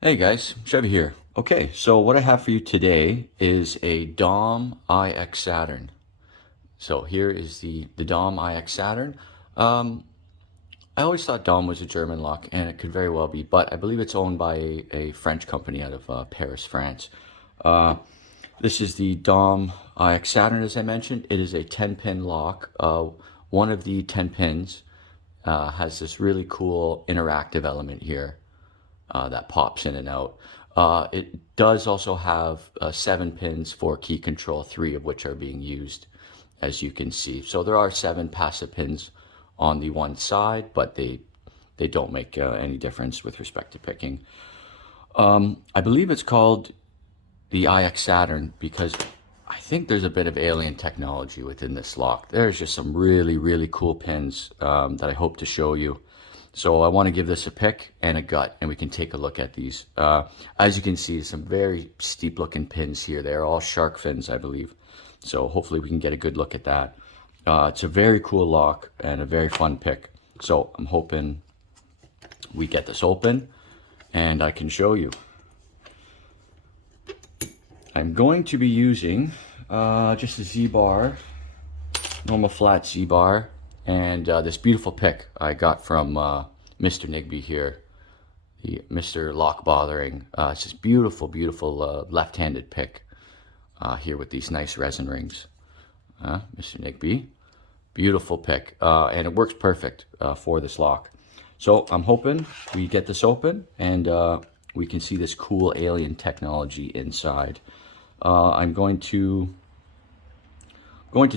Hey guys, Chevy here. Okay, so what I have for you today is a Dom IX Saturn. So here is the Dom IX Saturn. Um, I always thought Dom was a German lock, and it could very well be, but I believe it's owned by a French company out of Paris, France. Uh, this is the Dom IX Saturn, as I mentioned. It is a 10-pin lock. One of the 10 pins has this really cool interactive element here that pops in and out. It does also have 7 pins for key control, 3 of which are being used, as you can see. So there are 7 passive pins on the one side, but they don't make any difference with respect to picking. I believe it's called the IX Saturn because I think there's a bit of alien technology within this lock. There's just some really cool pins that I hope to show you. So I want to give this a pick and a gut, and we can take a look at these. As you can see, some very steep looking pins here. They're all shark fins, I believe. So hopefully we can get a good look at that. It's a very cool lock and a very fun pick. So I'm hoping we get this open and I can show you. I'm going to be using just a Z-bar, normal flat Z-bar, and this beautiful pick I got from Mr. Nigby here, the Mr. Lock Bothering. It's this beautiful left-handed pick here with these nice resin rings. Mr. Nigby, beautiful pick, and it works perfect for this lock. So I'm hoping we get this open and we can see this cool alien technology inside. I'm going to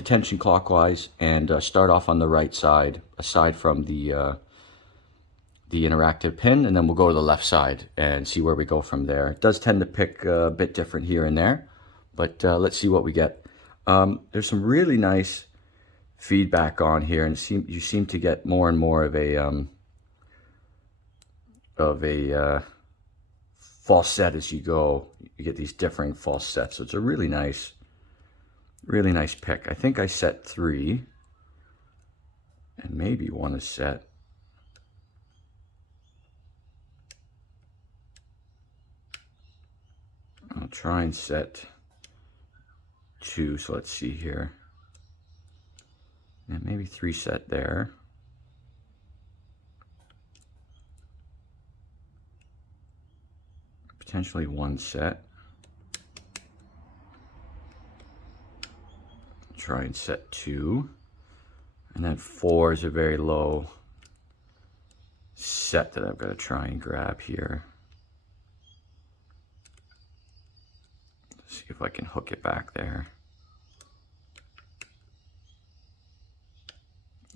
tension clockwise and start off on the right side, aside from the interactive pin, and then we'll go to the left side and see where we go from there. It does tend to pick a bit different here and there, but let's see what we get. There's some really nice feedback on here, and you seem to get more and more of a false set as you go. You get these differing false sets, so it's a really nice pick. I think I set 3, and maybe 1 is set. I'll try and set 2, so let's see here. And maybe 3 set there. Potentially 1 set. Try and set 2. And then 4 is a very low set that I've got to try and grab here. Let's see if I can hook it back there.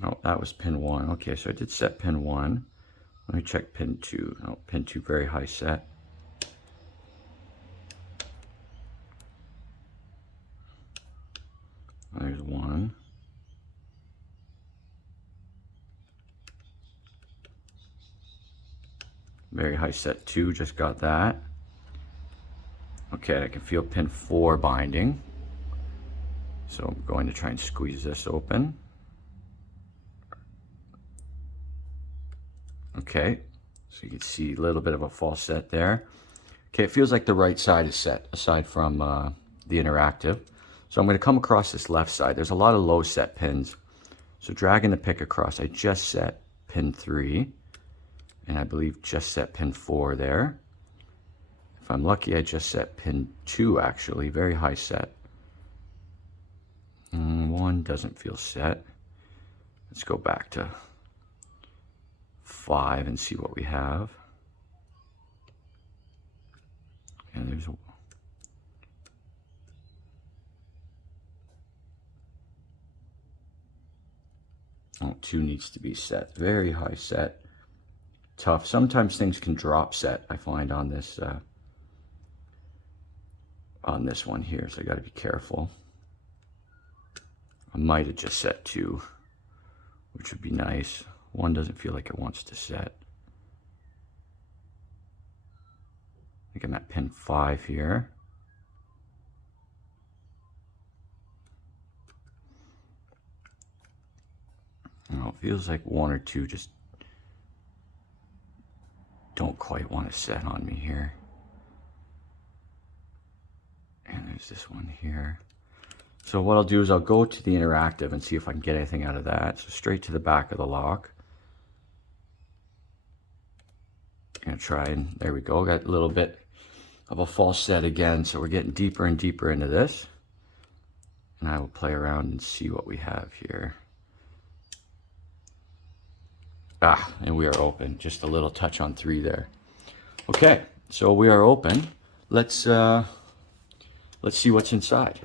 Oh, that was pin 1. Okay, so I did set pin 1. Let me check pin 2. Oh, pin 2, very high set. There's 1. Very high set 2, just got that. Okay, I can feel pin 4 binding. So I'm going to try and squeeze this open. Okay, so you can see a little bit of a false set there. Okay, it feels like the right side is set, aside from the interactive. So I'm going to come across this left side. There's a lot of low set pins. So dragging the pick across, I just set pin 3. And I believe just set pin 4 there. If I'm lucky, I just set pin 2 actually, very high set. 1 doesn't feel set. Let's go back to 5 and see what we have. And there's oh, 2 needs to be set. Very high set. Tough. Sometimes things can drop set, I find, on this one here, so I got to be careful. I might have just set 2, which would be nice. 1 doesn't feel like it wants to set. I think I'm at pin 5 here. Oh, it feels like 1 or 2 just don't quite want to set on me here. And there's this one here. So what I'll do is I'll go to the interactive and see if I can get anything out of that. So straight to the back of the lock. Gonna try and, there we go, got a little bit of a false set again, so we're getting deeper and deeper into this. And I will play around and see what we have here. And we are open. Just a little touch on 3 there. Okay, so we are open. Let's see what's inside.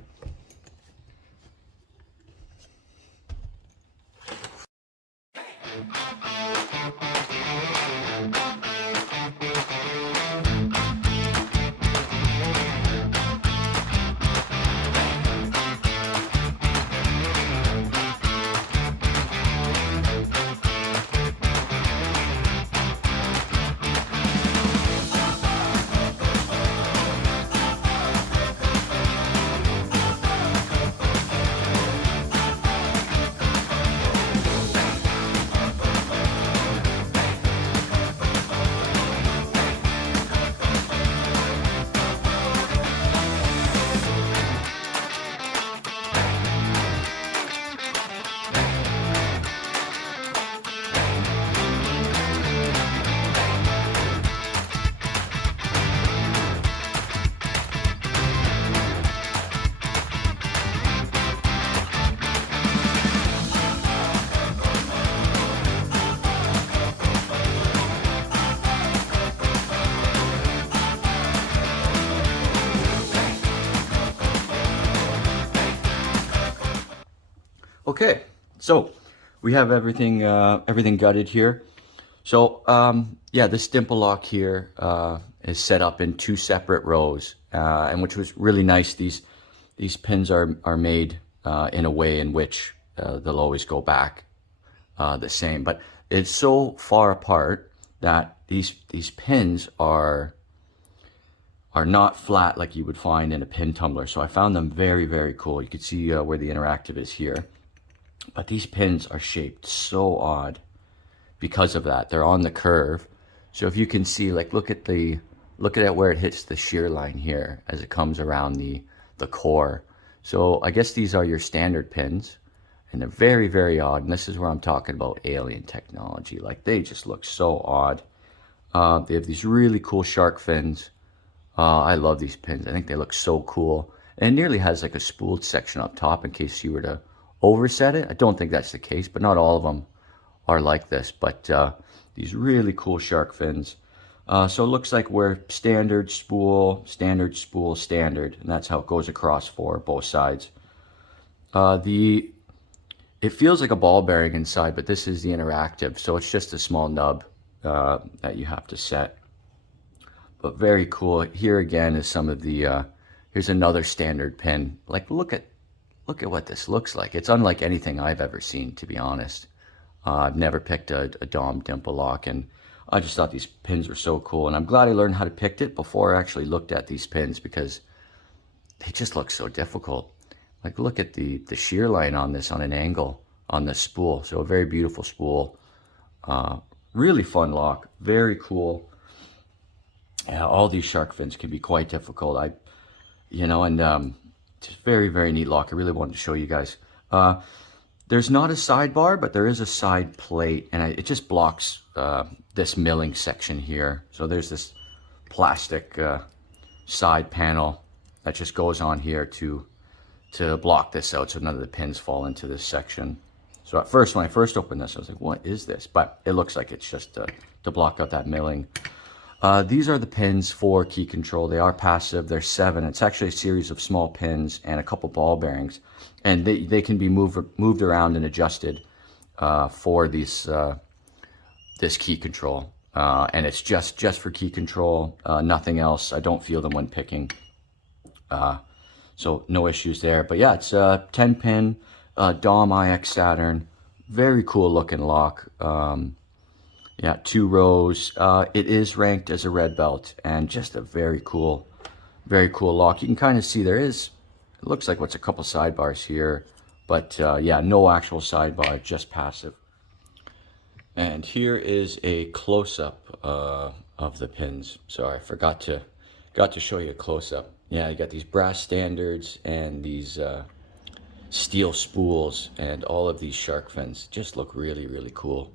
Okay, so we have everything everything gutted here. So yeah, this dimple lock here is set up in 2 separate rows, and which was really nice. These pins are made in a way in which they'll always go back the same, but it's so far apart that these pins are not flat like you would find in a pin tumbler. So I found them very, very cool. You can see where the interactive is here. But these pins are shaped so odd because of that. They're on the curve. So if you can see, like, look at it where it hits the shear line here as it comes around the core. So I guess these are your standard pins, and they're very, very odd. And this is where I'm talking about alien technology. Like, they just look so odd. They have these really cool shark fins. I love these pins. I think they look so cool. And it nearly has like a spooled section up top in case you were to overset it. I don't think that's the case, but not all of them are like this. But these really cool shark fins. So it looks like we're standard spool, standard spool, standard, and that's how it goes across for both sides. It feels like a ball bearing inside, but this is the interactive, so it's just a small nub that you have to set. But very cool. Here again is some of the. Here's another standard pin. Like, look at what this looks like. It's unlike anything I've ever seen, to be honest. I've never picked a Dom dimple lock, and I just thought these pins were so cool. And I'm glad I learned how to pick it before I actually looked at these pins, because they just look so difficult. Like, look at the shear line on this on an angle on this spool. So a very beautiful spool. Really fun lock. Very cool. Yeah, all these shark fins can be quite difficult. Just very, very neat lock. I really wanted to show you guys. There's not a sidebar, but there is a side plate, and it just blocks this milling section here. So there's this plastic side panel that just goes on here to block this out so none of the pins fall into this section. So at first, when I first opened this, I was like, what is this? But it looks like it's just to block out that milling. These are the pins for key control. They are passive. They're 7. It's actually a series of small pins and a couple ball bearings, and they can be moved around and adjusted for this key control. And it's just for key control, nothing else. I don't feel them when picking, so no issues there. But yeah, it's a 10-pin Dom IX Saturn. Very cool looking lock. Yeah, 2 rows. It is ranked as a red belt, and just a very cool lock. You can kind of see it looks like what's a couple sidebars here, but yeah, no actual sidebar, just passive. And here is a close-up of the pins. Sorry, I got to show you a close up. Yeah, you got these brass standards and these steel spools and all of these shark fins. Just look really, really cool.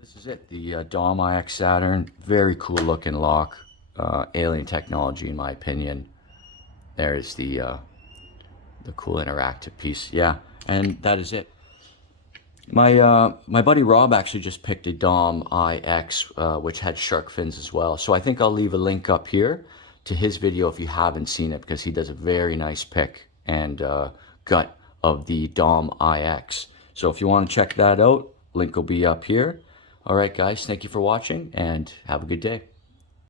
This is it, the Dom IX Saturn. Very cool looking lock. Alien technology, in my opinion. There's the cool interactive piece. Yeah, and that is it. My buddy Rob actually just picked a Dom IX, which had shark fins as well. So I think I'll leave a link up here to his video if you haven't seen it, because he does a very nice pick and gut of the Dom IX. So if you want to check that out, link will be up here. All right, guys, thank you for watching and have a good day.